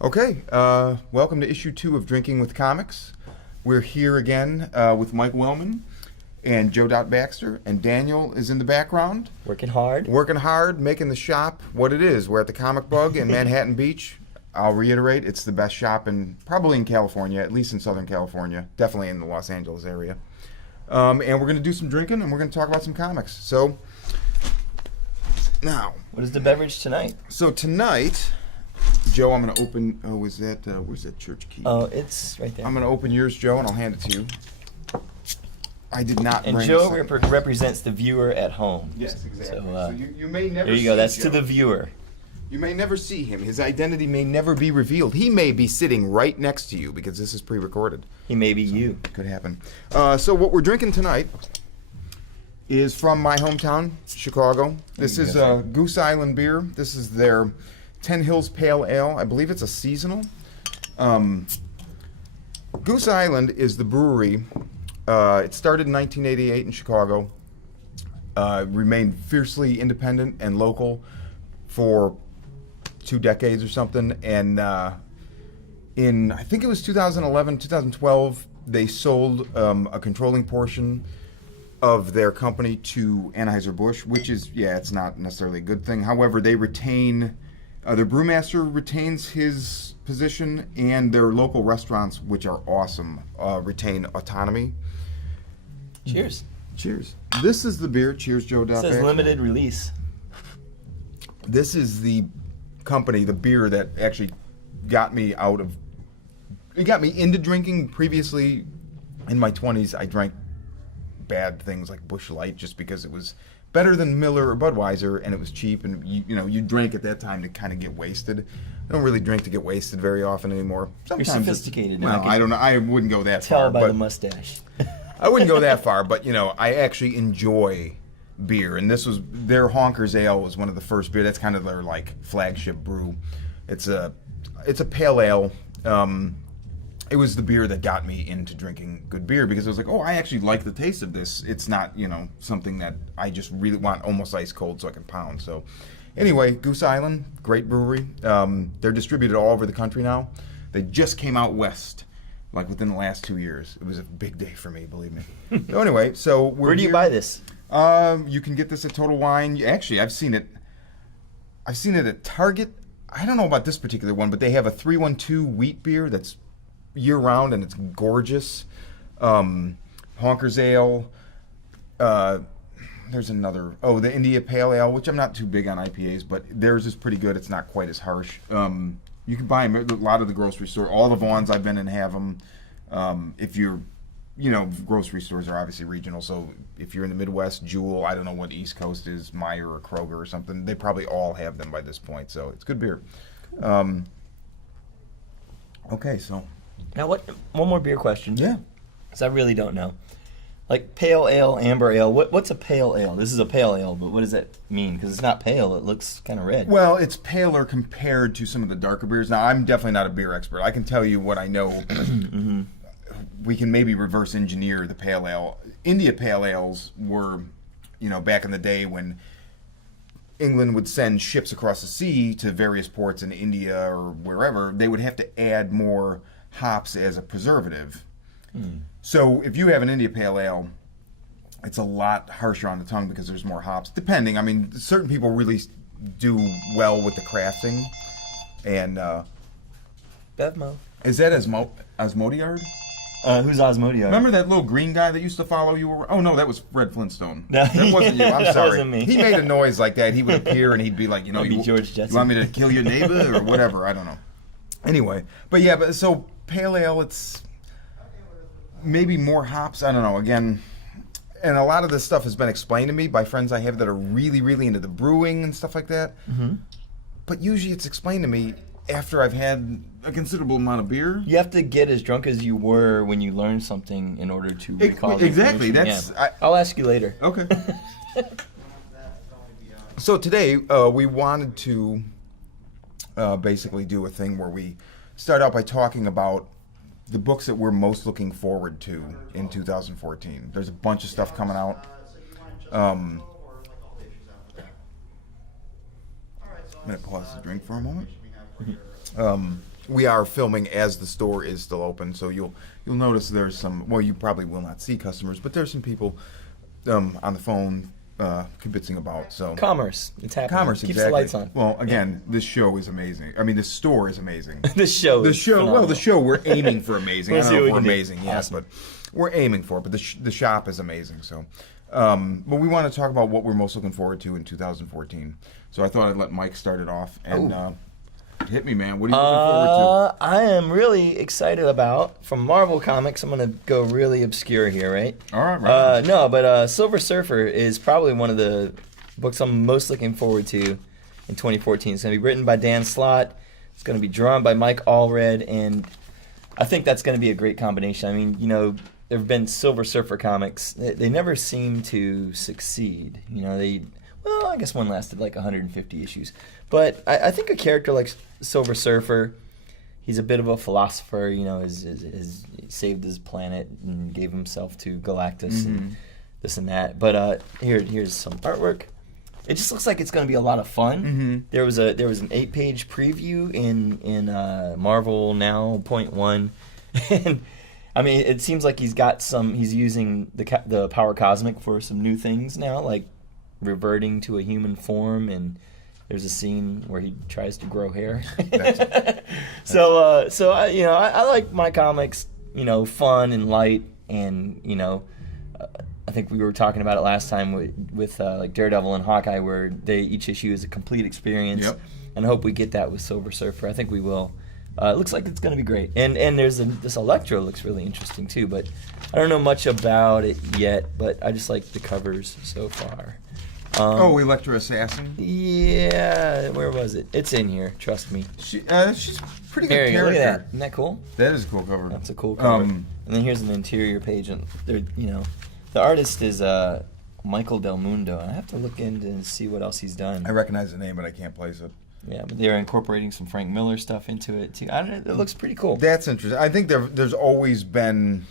Okay, welcome to issue 2 of Drinking with Comics. We're here again with Mike Wellman and Joe.Baxter, and Daniel is in the background. Working hard, making the shop what it is. We're at the Comic Bug in Manhattan Beach. I'll reiterate, it's the best shop probably in California, at least in Southern California, definitely in the Los Angeles area. And we're going to do some drinking, and we're going to talk about some comics. So, now. What is the beverage tonight? So tonight, Joe, I'm going to open, where's that church key? Oh, it's right there. I'm going to open yours, Joe, and I'll hand it to you. I did not bring And Joe represents the viewer at home. Yes, exactly. So, you may never there you see go, that's Joe. to the viewer. You may never see him. His identity may never be revealed. He may be sitting right next to you because this is pre-recorded. He may be you. Could happen. So what we're drinking tonight is from my hometown, Chicago. This is Goose Island Beer. This is their 10 Hills Pale Ale. I believe it's a seasonal. Goose Island is the brewery. It started in 1988 in Chicago. Remained fiercely independent and local for 2 decades or something. And in, I think it was 2011, 2012, they sold a controlling portion of their company to Anheuser-Busch, which is, it's not necessarily a good thing. However, they retain, their brewmaster retains his position, and their local restaurants, which are awesome, retain autonomy. Cheers. Cheers. This is the beer. Cheers, Joe. It says limited release. This is the company, the beer that actually got me into drinking. Previously, in my 20s, I drank bad things like Busch Light just because it was better than Miller or Budweiser, and it was cheap, and you drank at that time to kind of get wasted. I don't really drink to get wasted very often anymore. Sometimes you're sophisticated. Well, I don't know. I wouldn't go that far. Tell by the mustache. I wouldn't go that far, but I actually enjoy beer, and this was their Honkers Ale was one of the first beer. That's kind of their flagship brew. It's a pale ale. It was the beer that got me into drinking good beer because I was like, I actually like the taste of this. It's not something that I just really want almost ice cold so I can pound. So anyway, Goose Island, great brewery. They're distributed all over the country now. They just came out west. Within the last 2 years. It was a big day for me, believe me. So anyway, where do you buy this? You can get this at Total Wine. Actually, I've seen it at Target. I don't know about this particular one, but they have a 312 wheat beer that's year-round, and it's gorgeous. Honkers Ale. There's another. The India Pale Ale, which I'm not too big on IPAs, but theirs is pretty good. It's not quite as harsh. You can buy them at a lot of the grocery store. All the Vons I've been in have them. If you're, grocery stores are obviously regional. So if you're in the Midwest, Jewel, I don't know what East Coast is, Meijer or Kroger or something. They probably all have them by this point. So it's good beer. Okay, so. Now, one more beer question. Yeah. Because I really don't know. Pale ale, amber ale. What's a pale ale? This is a pale ale, but what does that mean? Because it's not pale. It looks kind of red. Well, it's paler compared to some of the darker beers. Now, I'm definitely not a beer expert. I can tell you what I know. Mm-hmm. We can maybe reverse engineer the pale ale. India Pale Ales were, back in the day when England would send ships across the sea to various ports in India or wherever, they would have to add more hops as a preservative. So if you have an India Pale Ale, it's a lot harsher on the tongue because there's more hops. Depending, certain people really do well with the crafting. And Bevmo. Is that Osmodiard? Who's Osmodiard? Remember that little green guy that used to follow you around? Oh no, that was Fred Flintstone. No, that wasn't you. I'm that sorry. wasn't me. He made a noise like that. He would appear and he'd be like, George Jetson. You want me to kill your neighbor or whatever? I don't know. Anyway, so pale ale, it's maybe more hops. I don't know. Again, and a lot of this stuff has been explained to me by friends I have that are really, really into the brewing and stuff like that. Mm-hmm. But usually it's explained to me after I've had a considerable amount of beer. You have to get as drunk as you were when you learned something in order to recall exactly. That's. Yeah. I'll ask you later. Okay. So today we wanted to basically do a thing where we start out by talking about the books that we're most looking forward to in 2014. There's a bunch of stuff coming out. I'm going to pause the drink for a moment. we are filming as the store is still open, so you'll notice there's some. Well, you probably will not see customers, but there's some people on the phone kibitzing about. So commerce, it's happening. Commerce, Keeps exactly. the lights on. Well, again, this show is amazing. I mean, this store is amazing. The show. Well, the show we're aiming for amazing. I We'll don't see know what if we're we can do. amazing, yes, Awesome. but we're aiming for it. But the shop is amazing. So, but we want to talk about what we're most looking forward to in 2014. So I thought I'd let Mike start it off and hit me, man. What are you looking forward I am really excited about from Marvel Comics. I'm gonna go really obscure here, right? to? All right, right. No, but Silver Surfer is probably one of the books I'm most looking forward to in 2014. It's going to be written by Dan Slott. It's going to be drawn by Mike Allred, and I think that's going to be a great combination. I mean, you know, there have been Silver Surfer comics. They never seem to succeed. You know, well, I guess one lasted like 150 issues. But I think a character like Silver Surfer, he's a bit of a philosopher, you know, has saved his planet and gave himself to Galactus and this and that. But here's some artwork. It just looks like it's going to be a lot of fun. There was an 8-page preview in Marvel Now .1, and I mean it seems like he's using the power cosmic for some new things now, like reverting to a human form, and there's a scene where he tries to grow hair. So I like my comics, you know, fun and light, and you know. I think we were talking about it last time with like Daredevil and Hawkeye, where each issue is a complete experience. Yep. And I hope we get that with Silver Surfer. I think we will. It looks like it's going to be great. And there's this Elektra looks really interesting too, but I don't know much about it yet. But I just like the covers so far. Elektra Assassin. Yeah, where was it? It's in here. Trust me. She's a pretty good There you go. character. Look at that. Isn't that cool? That is a cool cover. That's a cool cover. And then here's an interior page, and the artist is Michael Del Mundo, and I have to look into and see what else he's done. I recognize the name, but I can't place it. Yeah, but they're incorporating some Frank Miller stuff into it too. I don't know. It looks pretty cool. That's interesting. I think there's always been.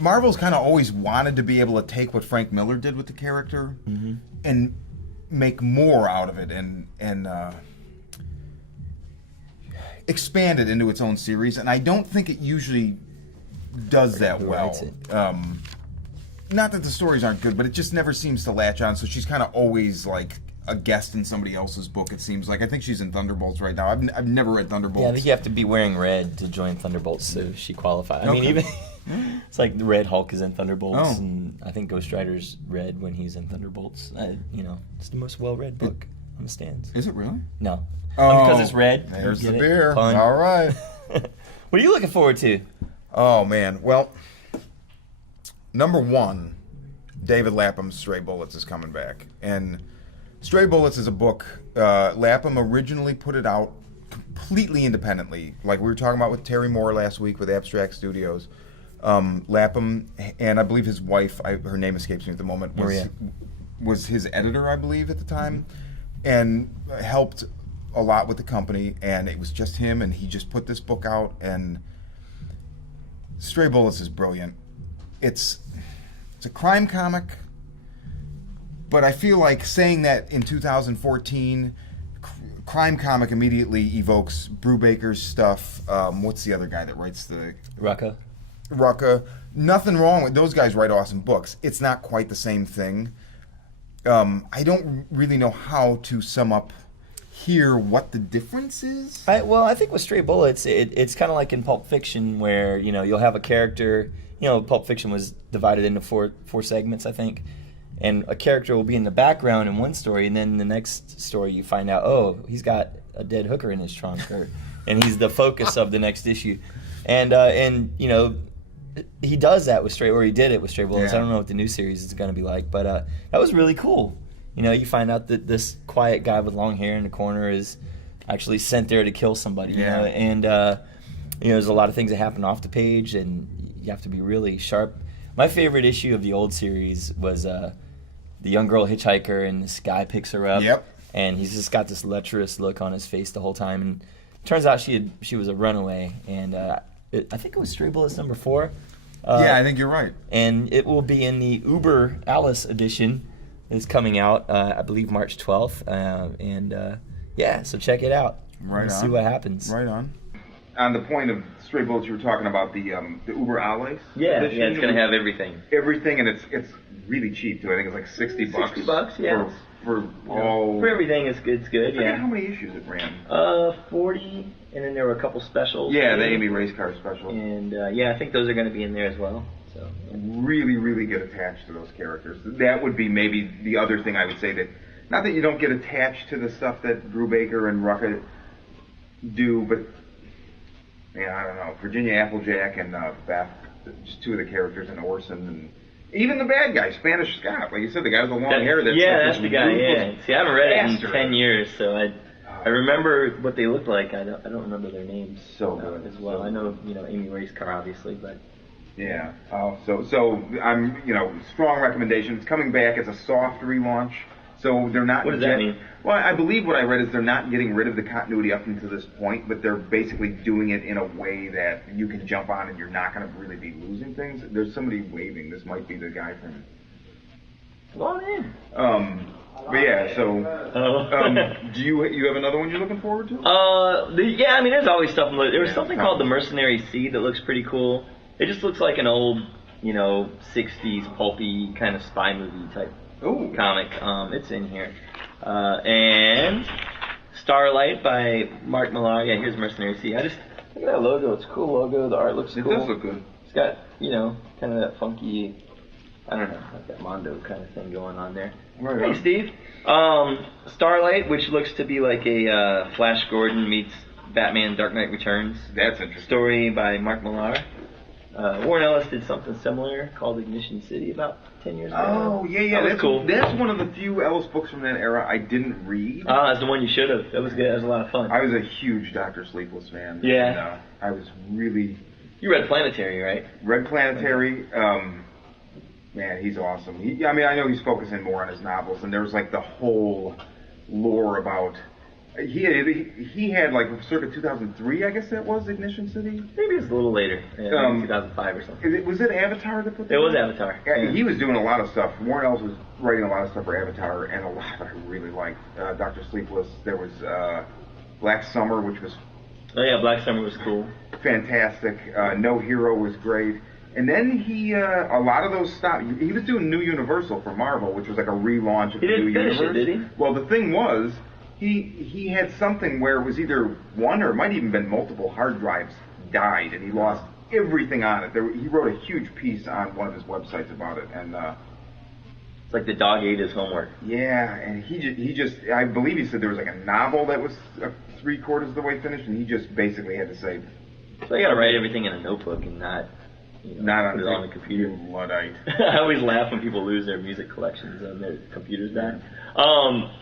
Marvel's kind of always wanted to be able to take what Frank Miller did with the character and make more out of it and expand it into its own series. And I don't think it usually does that Who well. writes it? Not that the stories aren't good, but it just never seems to latch on. So she's kind of always like a guest in somebody else's book. It seems like I think she's in Thunderbolts right now. I've never read Thunderbolts. Yeah, I think you have to be wearing red to join Thunderbolts, so she qualified. I mean, Okay. even it's like the Red Hulk is in Thunderbolts, Oh. and I think Ghost Rider's red when he's in Thunderbolts. It's the most well-read book on the stands. Is it really? No, Oh, because it's red. There's Get the it? beer. Pun. All right. What are you looking forward to? Oh man. Well, number one, David Lapham Stray Bullets is coming back, and Stray Bullets is a book. Lapham originally put it out completely independently, like we were talking about with Terry Moore last week with Abstract Studios. Lapham and I believe his wife, her name escapes me at the moment, Maria. was his editor, I believe, at the time, and helped a lot with the company. And it was just him, and he just put this book out. And Stray Bullets is brilliant. It's a crime comic, but I feel like saying that in 2014, crime comic immediately evokes Brubaker's stuff. What's the other guy that writes the Rucka? Nothing wrong with those guys. Write awesome books. It's not quite the same thing. I don't really know how to sum up here what the difference is. I think with Stray Bullets, it's kind of like in Pulp Fiction, where you'll have a character. Pulp Fiction was divided into four segments, I think, and a character will be in the background in one story, and then the next story you find out, oh, he's got a dead hooker in his trunk, and he's the focus of the next issue, and he does that with he did it with Stray Bullets. Yeah. I don't know what the new series is going to be like, but that was really cool. You find out that this quiet guy with long hair in the corner is actually sent there to kill somebody. Yeah. And there's a lot of things that happen off the page, and you have to be really sharp. My favorite issue of the old series was the young girl hitchhiker, and this guy picks her up. Yep. And he's just got this lecherous look on his face the whole time. And it turns out she was a runaway, and I think it was Stray Bullets number 4. Yeah, I think you're right. And it will be in the Uber Alice edition. It's coming out, I believe, March 12th. So check it out. Right We'll on. see what happens. Right on. On the point of Stray Bullets, you were talking about the Uber Alles. Yeah, edition. yeah, it's gonna have everything. Everything, and it's really cheap too. I think it's like $60. $60, yeah. For all. For everything, it's good. I forget Yeah. how many issues it ran. 40, and then there were a couple specials. Yeah, the too. Amy race car special. And I think those are going to be in there as well. So Really, really get attached to those characters. That would be maybe the other thing I would say, that not that you don't get attached to the stuff that Brubaker and Rucka do, but yeah, I don't know. Virginia Applejack and Beth, just two of the characters, and Orson, and even the bad guy, Spanish Scott. Like you said, the guy with the long hair. That's the guy. Yeah. See, I haven't read it in bastard. 10 years, so I remember what they looked like. I don't remember their names So good. as well. So I know Amy Racecar obviously, but Yeah. So I'm, strong recommendation. It's coming back as a soft relaunch. So they're not. What does that mean? Well, I believe what I read is they're not getting rid of the continuity up until this point, but they're basically doing it in a way that you can jump on and you're not going to really be losing things. There's somebody waving. This might be the guy from. come on in. But yeah. So. Do you have another one you're looking forward to? I mean, there's always stuff. There was something called The Mercenary Seed that looks pretty cool. It just looks like an old, 60s pulpy kind of spy movie type Ooh. comic. It's in here. And Starlight by Mark Millar. Yeah, here's Mercenary Seed. Look at that logo. It's a cool logo. The art looks It cool. does look good. It's got, kind of that funky, I don't know, like that Mondo kind of thing going on there. Right Hey, on. Steve. Starlight, which looks to be like a Flash Gordon meets Batman Dark Knight Returns That's interesting. story by Mark Millar. Warren Ellis did something similar called Ignition City about 10 years ago. Oh, yeah. That was That's cool. That's one of the few Ellis books from that era I didn't read. That's the one you should have. That was good. That was a lot of fun. I was a huge Dr. Sleepless fan. Yeah. And, I was really... You read Planetary, right? Red Planetary, man, he's awesome. I know he's focusing more on his novels, and there was like the whole lore about... He had like circa 2003, I guess that was, Ignition City? Maybe it's a little later. Yeah, maybe 2005 or something. Was it Avatar that put that It was out? Avatar. Yeah, Yeah. he was doing a lot of stuff. Warren Ellis was writing a lot of stuff for Avatar, and a lot I really liked. Dr. Sleepless. There was Black Summer, which was Oh yeah, Black Summer was cool. fantastic. No Hero was great. And then he, a lot of those stopped. He was doing New Universal for Marvel, which was like a relaunch of He the New didn't finish Universe. it, did he? Well, the thing was, he had something where it was either one or it might even been multiple hard drives died, and he lost everything on it. He wrote a huge piece on one of his websites about it, and It's like the dog ate his homework. yeah, and he just I believe he said there was like a novel that was 3/4 of the way finished, and he just basically had to say, So I gotta write everything in a notebook and not, not put it on the computer. You Luddite. I always laugh when people lose their music collections and their computers back.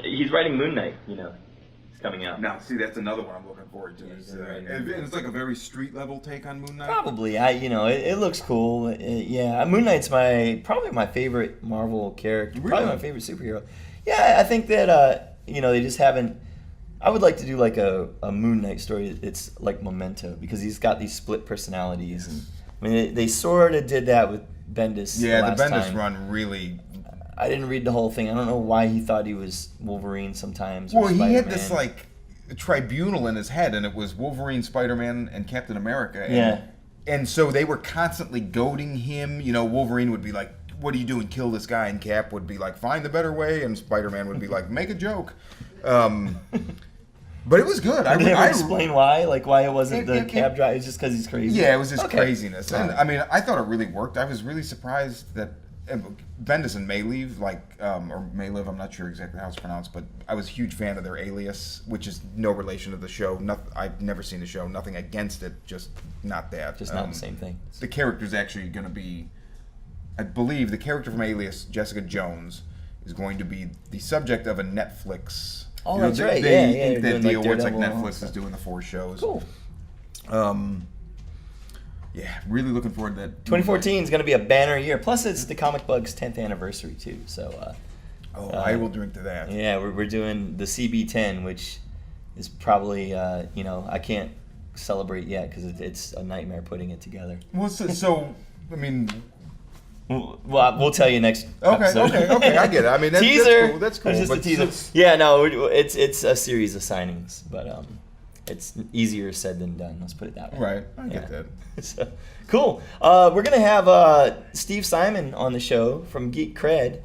He's writing Moon Knight, It's coming out. Now, see, that's another one I'm looking forward to. And it's like a very street level take on Moon Knight. Probably. It looks cool. Yeah, Moon Knight's probably my favorite Marvel character. Probably Really? my favorite superhero. Yeah, I think that, they just haven't... I would like to do like a Moon Knight story. It's like Memento, because he's got these split personalities. And I mean, they sort of did that with Bendis. Yeah, last the Bendis time. run really. I didn't read the whole thing. I don't know why he thought he was Wolverine sometimes. Or Well, he had Spider-Man. this like tribunal in his head, and it was Wolverine, Spider-Man, and Captain America. And, Yeah. And so they were constantly goading him. Wolverine would be like, "What are you doing? Kill this guy!" And Cap would be like, "Find the better way." And Spider-Man would be like, "Make a joke." But it was good. Did they ever explain why? Like why it wasn't the It- cab drive? It's just because he's crazy. Yeah, it was just Okay. craziness. And I mean, I thought it really worked. I was really surprised that Bendis and Maylive, or Maylive, I'm not sure exactly how it's pronounced, but I was a huge fan of their Alias, which is no relation to the show. I've never seen the show. Nothing against it, just not that. Just not the same thing. The character's actually going to be, I believe, the character from Alias, Jessica Jones, is going to be the subject of a Netflix. Oh, that's they, right. They Yeah, inked they're that doing, deal like, where it's like Daredevil and all Netflix that is doing the 4 shows. Cool. Yeah, really looking forward to that. 2014 is going to be a banner year. Plus, it's the Comic Bug's 10th anniversary too. So. I will drink to that. Yeah, we're doing the CB10, which is probably I can't celebrate yet because it's a nightmare putting it together. Well, so I mean, Well, we'll tell you next episode. Okay, I get it. I mean, teaser. That's cool. It's just a But teaser. so- Yeah, no, it's a series of signings, but it's easier said than done. Let's put it that way. Right, I get that. So, cool. We're gonna have Steve Simon on the show from Geek Cred.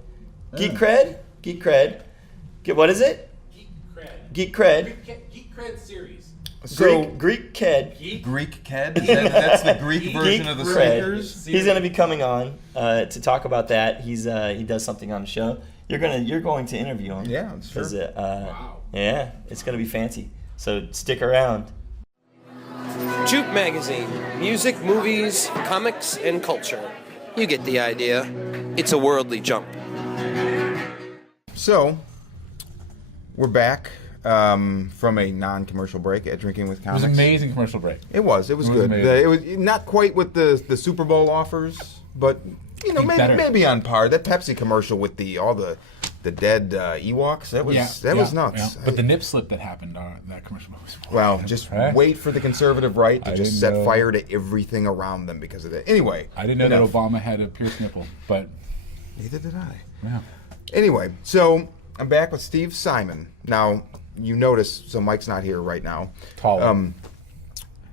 Geek Cred? Geek Cred. What is it? Geek Cred. Geek Cred. Geek Cred series. So Greek Cred. Greek Cred? That's the Greek version Geek of the Cred. sneakers? He's gonna be coming on to talk about that. He does something on the show. You're going to interview him. Yeah, sure. Wow. Yeah, it's gonna be fancy. So stick around. Jute Magazine. Music, movies, comics, and culture. You get the idea. It's a worldly jump. So, we're back from a non-commercial break at Drinking with It Comics. was an amazing commercial break. It was good. amazing. It was not quite with the Super Bowl offers, but Better. maybe on par. That Pepsi commercial with all the dead Ewoks, that was nuts. Yeah. But the nip slip that happened, that commercial was Well, just Right? wait for the conservative right to I just didn't set know. fire to everything around them because of that. Anyway, I didn't know enough. that Obama had a pierced nipple, but Neither did I. yeah. Anyway, so I'm back with Steve Simon. Now, you notice, so Mike's not here right now. Tall.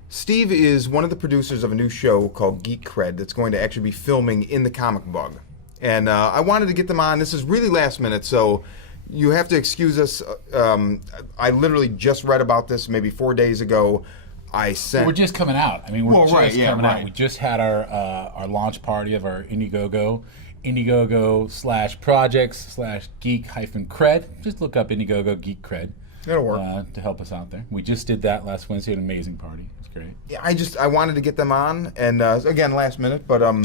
Steve is one of the producers of a new show called Geek Cred that's going to actually be filming in the Comic Bug. And I wanted to get them on. This is really last minute, so you have to excuse us. I literally just read about this maybe 4 days ago. I sent... We're just coming out. I mean, we're Well, just right, yeah, coming right. out. We just had our launch party of our Indiegogo /projects/geek-cred. Just look up Indiegogo Geek Cred. It'll work. To help us out there. We just did that last Wednesday. An amazing party. It was great. Yeah, I wanted to get them on, and again, last minute, but so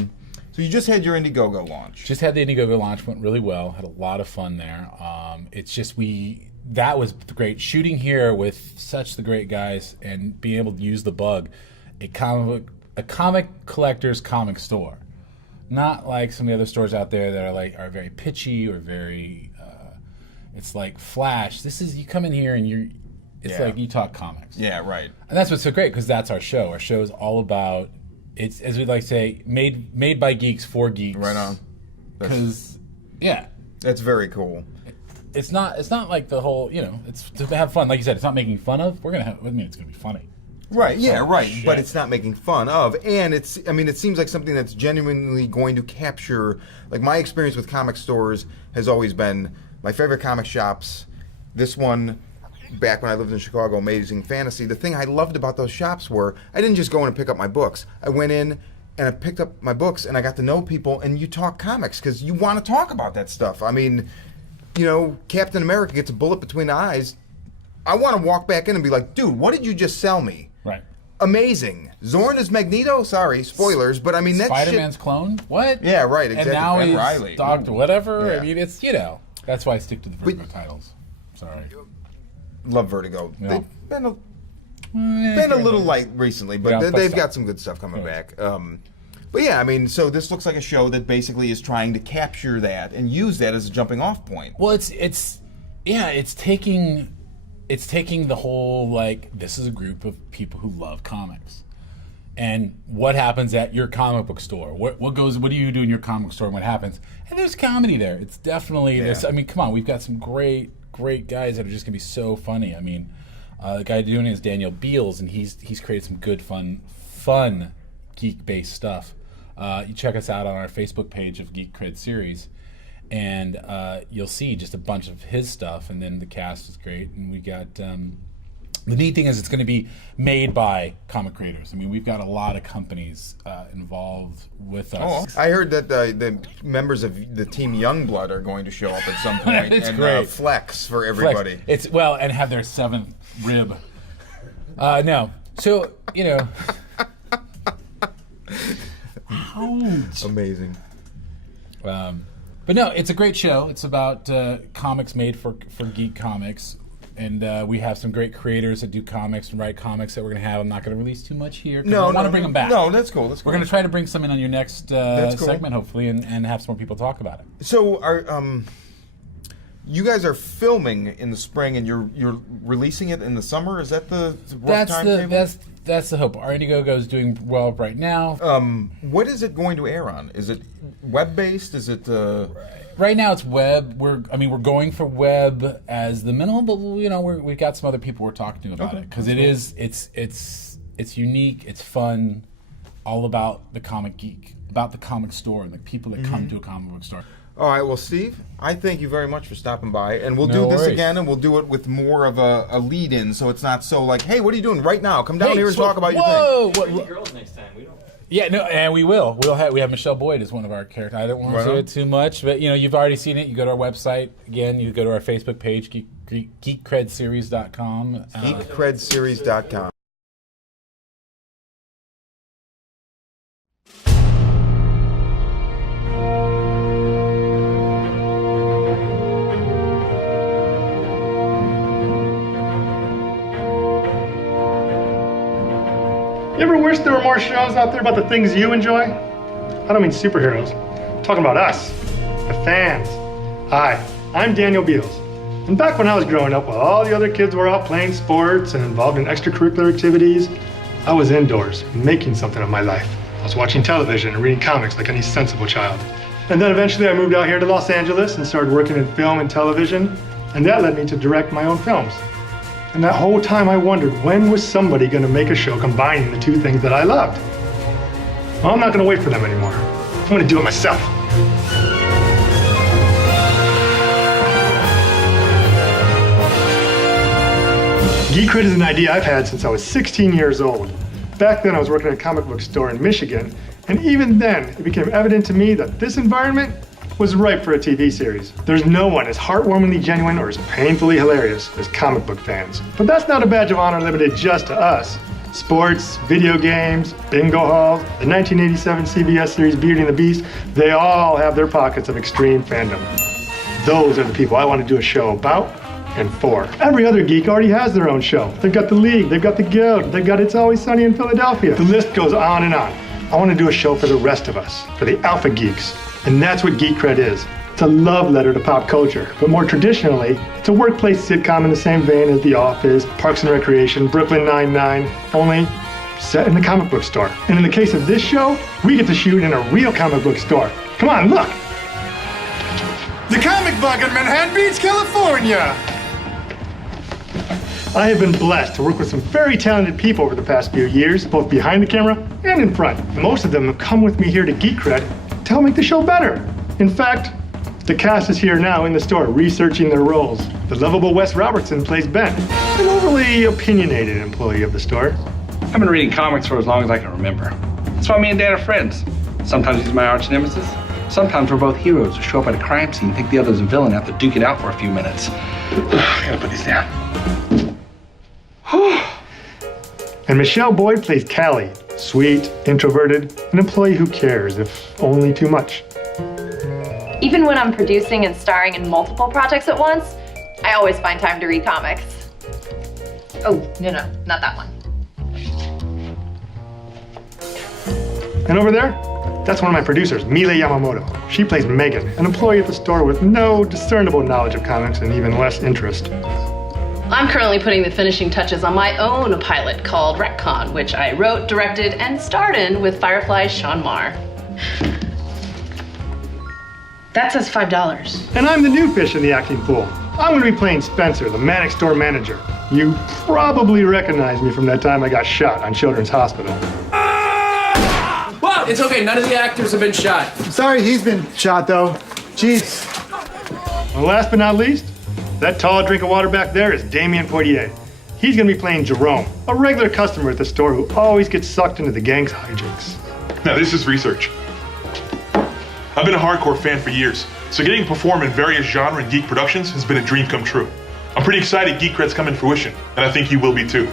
you just had your Indiegogo launch. Just had the Indiegogo launch. Went really well. Had a lot of fun there. It's just that was great. Shooting here with such the great guys and being able to use the bug, a comic collector's comic store. Not like some of the other stores out there that are very pitchy or very. It's like Flash. This is you come in here and it's Yeah. like you talk comics. Yeah, right. And that's what's so great because that's our show. Our show is all about. It's as we like to say, made by geeks for geeks. Right on. Because That's very cool. it's not like the whole it's to have fun. Like you said, it's not making fun of. It's gonna be funny. Right, yeah, right. shit. But it's not making fun of. And it seems like something that's genuinely going to capture, like my experience with comic stores has always been my favorite comic shops. This one, back when I lived in Chicago, Amazing Fantasy, the thing I loved about those shops were, I didn't just go in and pick up my books. I went in and I picked up my books and I got to know people and you talk comics because you want to talk about that stuff. I mean, Captain America gets a bullet between the eyes. I want to walk back in and be like, dude, what did you just sell me? Right. Amazing. Zorn is Magneto? Sorry, spoilers, but I mean, that Spider-Man's clone? What? Yeah, right, exactly. And now Ben he's Reilly. Doctor whatever. Yeah. I mean, it's, that's why I stick to the Vertigo titles. Sorry. Love Vertigo. Yeah. They've been a little light recently, but Yeah, but they've stuff. got some good stuff coming Yeah. back. But yeah, I mean, so this looks like a show that basically is trying to capture that and use that as a jumping off point. Well, it's taking the whole, this is a group of people who love comics. And what happens at your comic book store? What do you do in your comic store and what happens? And there's comedy there. It's definitely this. I mean, come on, we've got some great guys that are just gonna be so funny. I mean, the guy doing it is Daniel Beals, and he's created some good fun geek-based stuff. You check us out on our Facebook page of Geek Cred Series, and you'll see just a bunch of his stuff, and then the cast is great, and we got the neat thing is it's going to be made by comic creators. I mean, we've got a lot of companies involved with us. I heard that the members of the Team Youngblood are going to show up at some point It's and great. flex for everybody. It's and have their 7th rib. No, so ouch. Amazing. But no, it's a great show. It's about comics made for geek comics. And we have some great creators that do comics and write comics that we're going to have. I'm not going to release too much here. I want to bring them back. No, that's cool. We're going to try to bring some in on your next cool. segment, hopefully, and have some more people talk about it. So, you guys are filming in the spring and you're releasing it in the summer. Is that the rough timetable? That's the hope. Our Indiegogo is doing well right now. What is it going to air on? Is it web-based? Is it? Right now it's web. We're going for web as the minimum, but we've got some other people we're talking to about it because it's unique, it's fun, all about the comic geek, about the comic store and the people that come to a comic book store. All right, well, Steve, I thank you very much for stopping by, and we'll No do this worries. again, and we'll do it with more of a lead-in, so it's not so like, hey, what are you doing right now? Come down here and talk about your thing. Whoa! Bring the girls next time. We don't. Yeah, no, and we will. We have Michelle Boyd as one of our characters. I don't want to say it too much, but you've already seen it. You go to our website again. You go to our Facebook page, geekcredseries.com. Geekcredseries.com. You ever wish there were more shows out there about the things you enjoy? I don't mean superheroes. I'm talking about us, the fans. Hi, I'm Daniel Beals. And back when I was growing up while all the other kids were out playing sports and involved in extracurricular activities, I was indoors making something of my life. I was watching television and reading comics like any sensible child. And then eventually I moved out here to Los Angeles and started working in film and television, and that led me to direct my own films. And that whole time I wondered, when was somebody going to make a show combining the two things that I loved? Well, I'm not going to wait for them anymore. I'm going to do it myself. Geek Cred is an idea I've had since I was 16 years old. Back then I was working at a comic book store in Michigan, and even then it became evident to me that this environment was ripe for a TV series. There's no one as heartwarmingly genuine or as painfully hilarious as comic book fans. But that's not a badge of honor limited just to us. Sports, video games, bingo halls, the 1987 CBS series Beauty and the Beast, they all have their pockets of extreme fandom. Those are the people I want to do a show about and for. Every other geek already has their own show. They've got The League, they've got The Guild, they've got It's Always Sunny in Philadelphia. The list goes on and on. I want to do a show for the rest of us, for the alpha geeks. And that's what Geek Cred is. It's a love letter to pop culture, but more traditionally, it's a workplace sitcom in the same vein as The Office, Parks and Recreation, Brooklyn Nine-Nine, only set in a comic book store. And in the case of this show, we get to shoot in a real comic book store. Come on, look! The Comic Book in Manhattan Beach, California! I have been blessed to work with some very talented people over the past few years, both behind the camera and in front. Most of them have come with me here to Geek Cred to help make the show better. In fact, the cast is here now in the store researching their roles. The lovable Wes Robertson plays Ben, an overly opinionated employee of the store. I've been reading comics for as long as I can remember. That's why me and Dan are friends. Sometimes he's my arch nemesis. Sometimes we're both heroes who show up at a crime scene, think the other's a villain, have to duke it out for a few minutes. I gotta put these down. And Michelle Boyd plays Callie, sweet, introverted, an employee who cares, if only too much. Even when I'm producing and starring in multiple projects at once, I always find time to read comics. Oh, no, not that one. And over there, that's one of my producers, Mile Yamamoto. She plays Megan, an employee at the store with no discernible knowledge of comics and even less interest. I'm currently putting the finishing touches on my own pilot called Retcon, which I wrote, directed, and starred in with Firefly's Sean Marr. That says $5. And I'm the new fish in the acting pool. I'm going to be playing Spencer, the Manic Store manager. You probably recognize me from that time I got shot on Children's Hospital. Well, it's okay. None of the actors have been shot. Sorry he's been shot, though. Jeez. And last but not least, that tall drink of water back there is Damien Poitier. He's going to be playing Jerome, a regular customer at the store who always gets sucked into the gang's hijinks. Now, this is research. I've been a hardcore fan for years, so getting to perform in various genre and geek productions has been a dream come true. I'm pretty excited Geek Cred's coming to fruition, and I think you will be too.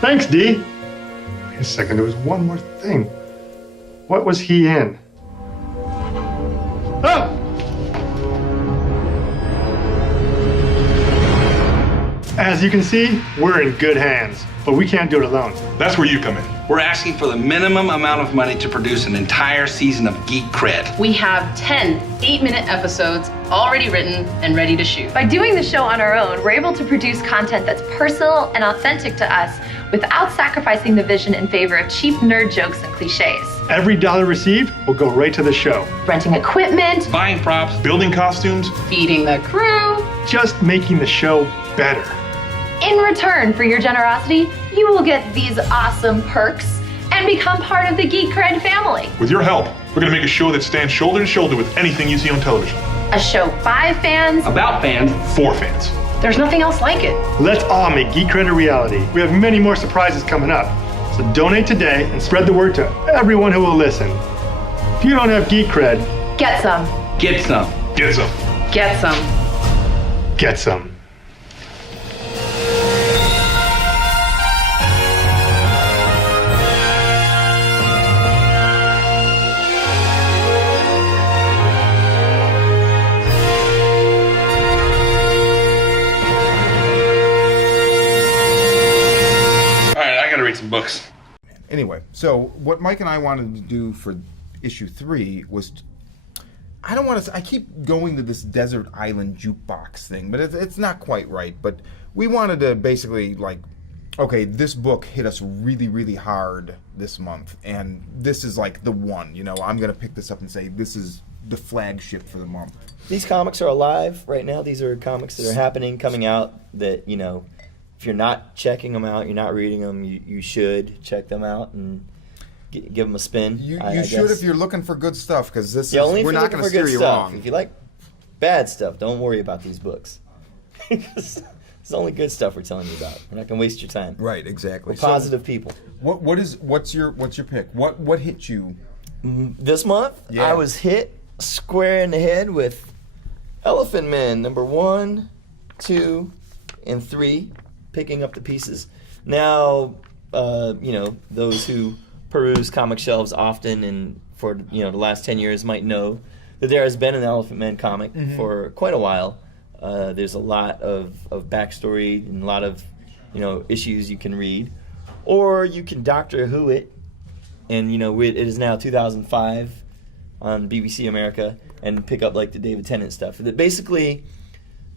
Thanks, D. Wait a second, there was one more thing. What was he in? Oh! As you can see, we're in good hands, but we can't do it alone. That's where you come in. We're asking for the minimum amount of money to produce an entire season of Geek Cred. We have 10 8-minute episodes already written and ready to shoot. By doing the show on our own, we're able to produce content that's personal and authentic to us without sacrificing the vision in favor of cheap nerd jokes and cliches. Every dollar received will go right to the show. Renting equipment, Buying props, Building costumes. Feeding the crew. Just making the show better. in return for your generosity, you will get these awesome perks and become part of the Geek Cred family. With your help, we're going to make a show that stands shoulder to shoulder with anything you see on television. A show by fans, about fans, For fans. There's nothing else like it. Let's all make Geek Cred a reality. We have many more surprises coming up. So donate today and spread the word to everyone who will listen. If you don't have Geek Cred, get some. get some. Get some. Get some. get some. Some books. Anyway, so what Mike and I wanted to do for issue 3 was, I don't want to, I keep going to this desert island jukebox thing, but it's not quite right. But we wanted to basically like, okay, this book hit us really, really hard this month, and this is like the one, you know, I'm going to pick this up and say this is the flagship for the month. These comics are alive right now. These are comics that are happening, coming out that, you know, if you're not checking them out, you're not reading them, you should check them out and give them a spin. You I should guess. if you're looking for good stuff, because this Yeah, only is, if we're you're not looking going to for good steer you stuff. wrong. If you like bad stuff, don't worry about these books. It's only good stuff we're telling you about. We're not going to waste your time. Right, exactly. We're positive people. What's your pick? What hit you? This month, Yeah. I was hit square in the head with Elephantmen, number 1, 2, and 3. Picking up the pieces. Now, you know, those who peruse comic shelves often and for, you know, the last 10 years might know that there has been an Elephantmen comic for quite a while. There's a lot of backstory and a lot of, you know, issues you can read. Or you can Doctor Who it, and, you know, it is now 2005 on BBC America, and pick up, like, the David Tennant stuff. That basically,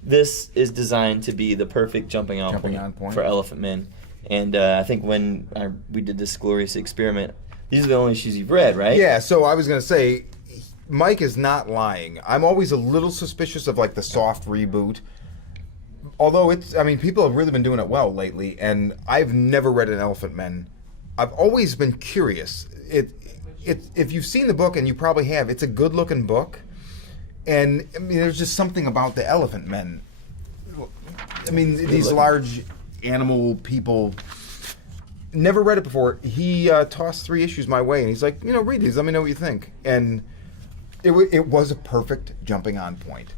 this is designed to be the perfect jumping on point for Elephantmen. And I think when we did this glorious experiment, these are the only issues you've read, right? Yeah, so I was going to say, Mike is not lying. I'm always a little suspicious of like the soft reboot. Although it's, I mean, people have really been doing it well lately, and I've never read an Elephantmen. I've always been curious. If you've seen the book, and you probably have, it's a good-looking book. And I mean, there's just something about the Elephantmen. I mean, these large animal people. Never read it before. He tossed 3 issues my way, and he's like, you know, read these. Let me know what you think. And it was a perfect jumping on point.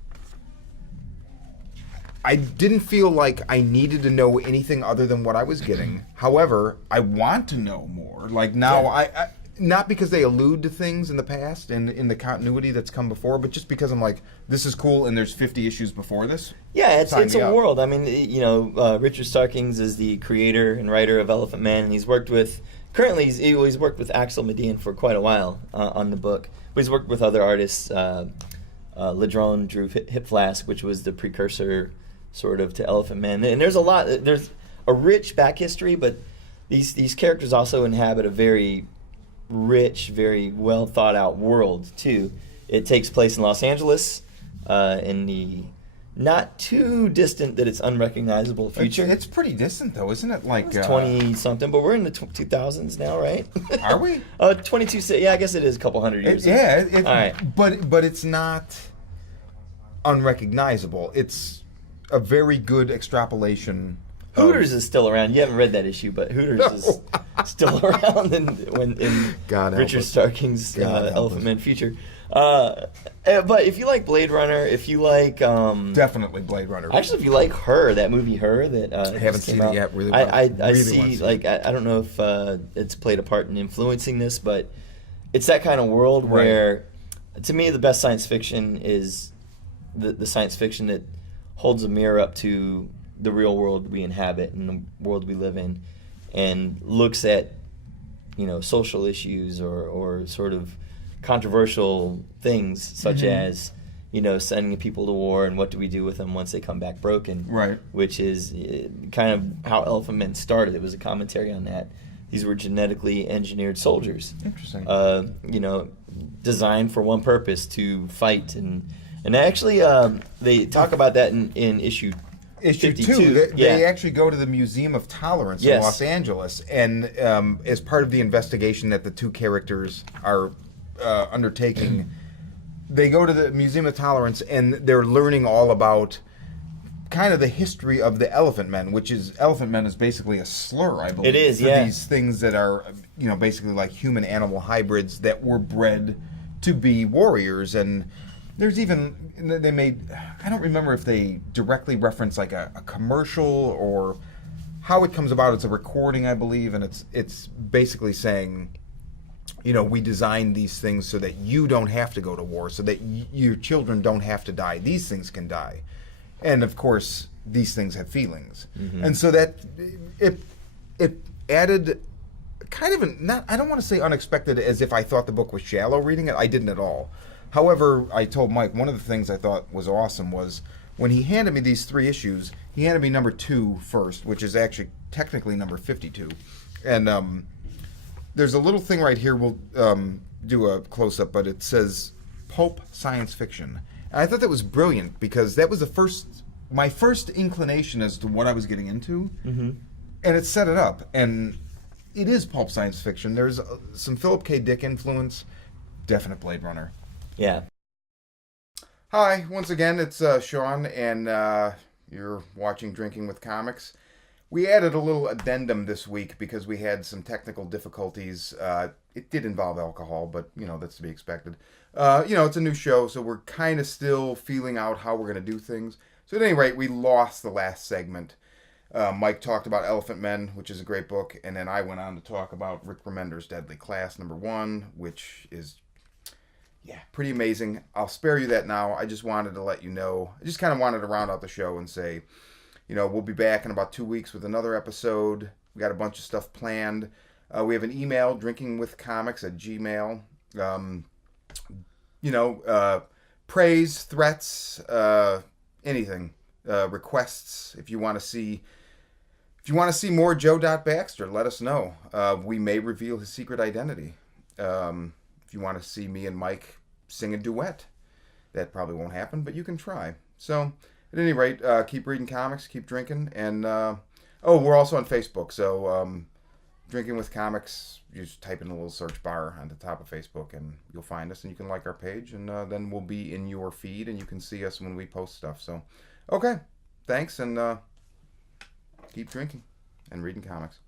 I didn't feel like I needed to know anything other than what I was getting. However, I want to know more. Like now, I not because they allude to things in the past and in the continuity that's come before, but just because I'm like, this is cool and there's 50 issues before this. Yeah, it's Sign me a up. world. I mean, you know, Richard Starkings is the creator and writer of Elephantmen, and he's worked with, currently he's worked with Axel Medine for quite a while on the book, but he's worked with other artists. Ladrone drew Hip Flask, which was the precursor sort of to Elephantmen, and there's a rich back history, but these characters also inhabit a very rich, very well thought out world too. It takes place in Los Angeles, in the not too distant that it's unrecognizable future. It's pretty distant though, isn't it? Like 20 something, but we're in the 2000s now, right? Are we? 22. Yeah, I guess it is a couple hundred years. All right. But it's not unrecognizable. It's a very good extrapolation. Hooters is still around. You haven't read that issue, but Hooters is still around in Richard Starkings Elephantmen future. But if you like Blade Runner, if you like definitely Blade Runner. Actually, if you like Her, that movie Her that I haven't seen it yet. Really, I really see. Like I don't know if it's played a part in influencing this, but it's that kind of world where, to me, the best science fiction is the science fiction that holds a mirror up to the real world we inhabit and the world we live in, and looks at social issues or sort of controversial things, such as sending people to war and what do we do with them once they come back broken. Right. Which is kind of how Elephantmen started. It was a commentary on that. These were genetically engineered soldiers. Interesting. Designed for one purpose, to fight. And actually, they talk about that in issue 52. They actually go to the Museum of Tolerance in Los Angeles, and as part of the investigation that the two characters are undertaking, they go to the Museum of Tolerance, and they're learning all about kind of the history of the Elephantmen, which is Elephantmen is basically a slur, I believe. It is, for these things that are basically like human-animal hybrids that were bred to be warriors. And there's even they made, I don't remember if they directly reference like a commercial or how it comes about. It's a recording, I believe, and it's basically saying, we designed these things so that you don't have to go to war, so that your children don't have to die. These things can die. And of course, these things have feelings. And so that it added kind of I don't want to say unexpected, as if I thought the book was shallow reading it. I didn't at all. However, I told Mike one of the things I thought was awesome was when he handed me these 3 issues, he handed me number 2 first, which is actually technically number 52. And there's a little thing right here. We'll do a close-up, but it says pulp science fiction. And I thought that was brilliant because that was my first inclination as to what I was getting into. And it set it up. And it is pulp science fiction. There's some Philip K. Dick influence, definite Blade Runner. Yeah. Hi, once again, it's Shawn, and you're watching Drinking with Comics. We added a little addendum this week because we had some technical difficulties. It did involve alcohol, but, that's to be expected. It's a new show, so we're kind of still feeling out how we're going to do things. So at any rate, we lost the last segment. Mike talked about Elephantmen, which is a great book, and then I went on to talk about Rick Remender's Deadly Class #1, which is pretty amazing. I'll spare you that now. I just wanted to let you know. I just kind of wanted to round out the show and say, we'll be back in about 2 weeks with another episode. We got a bunch of stuff planned. We have an email, drinkingwithcomics@gmail. Praise, threats, anything, requests. If you want to see more Joe.Baxter, let us know. We may reveal his secret identity. If you want to see me and Mike sing a duet, that probably won't happen, but you can try. So, at any rate, keep reading comics, keep drinking, and we're also on Facebook. So, Drinking with Comics, you just type in a little search bar on the top of Facebook, and you'll find us, and you can like our page, and then we'll be in your feed, and you can see us when we post stuff. So, okay, thanks, and keep drinking and reading comics.